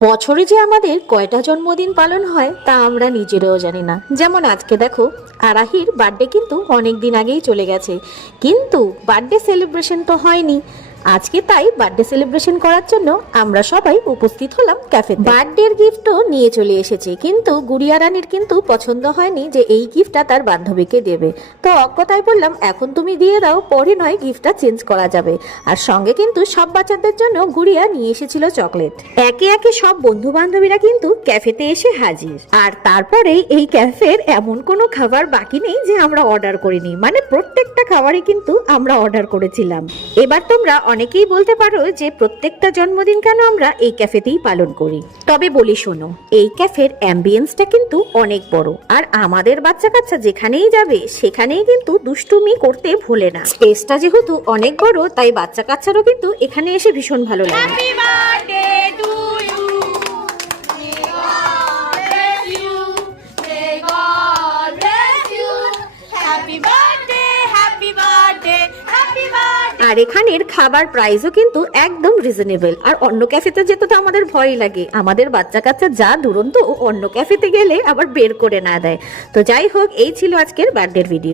বছরে যে আমাদের কয়টা জন্মদিন পালন হয় তা আমরা নিজেরাও জানি না। যেমন আজকে দেখো, আরাহির বার্থডে কিন্তু অনেক দিন আগেই চলে গেছে, কিন্তু বার্থডে সেলিব্রেশন তো হয়নি। আজকে তাই বার্থডে সেলিব্রেশন করার জন্য আমরা সবাই উপস্থিত হলাম ক্যাফে। বার্থডের গিফটও নিয়ে চলে এসেছে, কিন্তু গুড়িয়া রানীর কিন্তু পছন্দ হয়নি যে এই গিফটটা তার বান্ধবীকে দেবে। তো অজ্ঞতায় বললাম, এখন তুমি দিয়ে দাও, পরে নয় গিফটটা চেঞ্জ করা যাবে। আর সঙ্গে কিন্তু সব বাচ্চাদের জন্য গুড়িয়া নিয়ে এসেছিল চকলেট। একে একে সব বন্ধু বান্ধবীরা কিন্তু ক্যাফেতে এসে হাজির। আর তারপরেই এই ক্যাফের এমন কোনো খাবার বাকি নেই যে আমরা অর্ডার করিনি, মানে প্রত্যেকটা খাবারই কিন্তু আমরা অর্ডার করেছিলাম। এবার তোমরা অনেকেই বলতে পারো যে প্রত্যেকটা জন্মদিন কেন আমরা এই ক্যাফেতেই পালন করি। তবে বলি শোনো, এই ক্যাফের অ্যাম্বিয়েন্সটা কিন্তু অনেক বড়, আর আমাদের বাচ্চা কাচ্চা যেখানেই যাবে সেখানেই কিন্তু দুষ্টুমি করতে ভোলে না। স্পেসটা যেহেতু অনেক বড়, তাই বাচ্চা কাচ্চারও কিন্তু এখানে এসে ভীষণ ভালো লাগে। আর এখানের খাবার প্রাইসও কিন্তু একদম রিজনেবল। আর অন্য ক্যাফেতে যেতে তো আমাদের ভয় লাগে, আমাদের বাচ্চা কাচ্চা যা দুরন্ত, অন্য ক্যাফেতে গেলে আবার বের করে না দেয়। তো যাই হোক, এই ছিল আজকের বার্থডের ভিডিও।